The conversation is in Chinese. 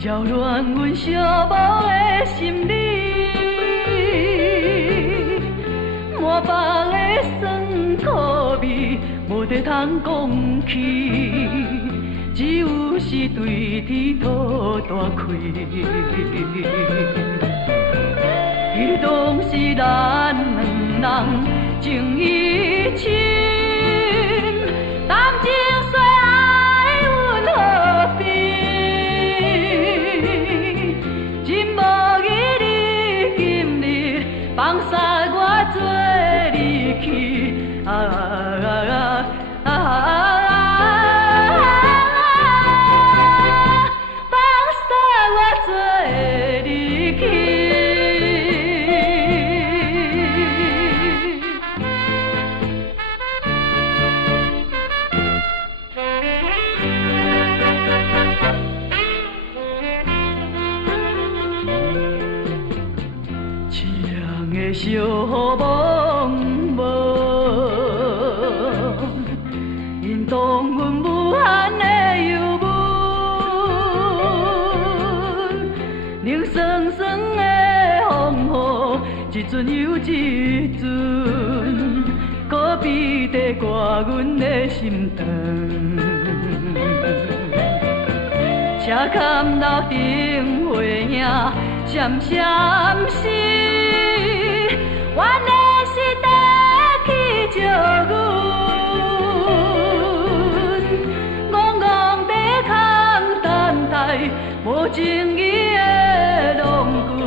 扰乱阮寂寞的心理，满腹的酸苦味，无地通讲起，只有是对天吐大气。迄当时咱两人情意深，谈情说爱阮何必？真无义你今日放下我做离去，放下我做离去。小雨蒙蒙，引动阮无限的忧闷，冷酸酸的风雨，一阵又一阵，搁比地挂阮的心肠。车坎楼顶花影闪闪闪。阮的是地去招阮，戆戆地空等待无情义的郎君。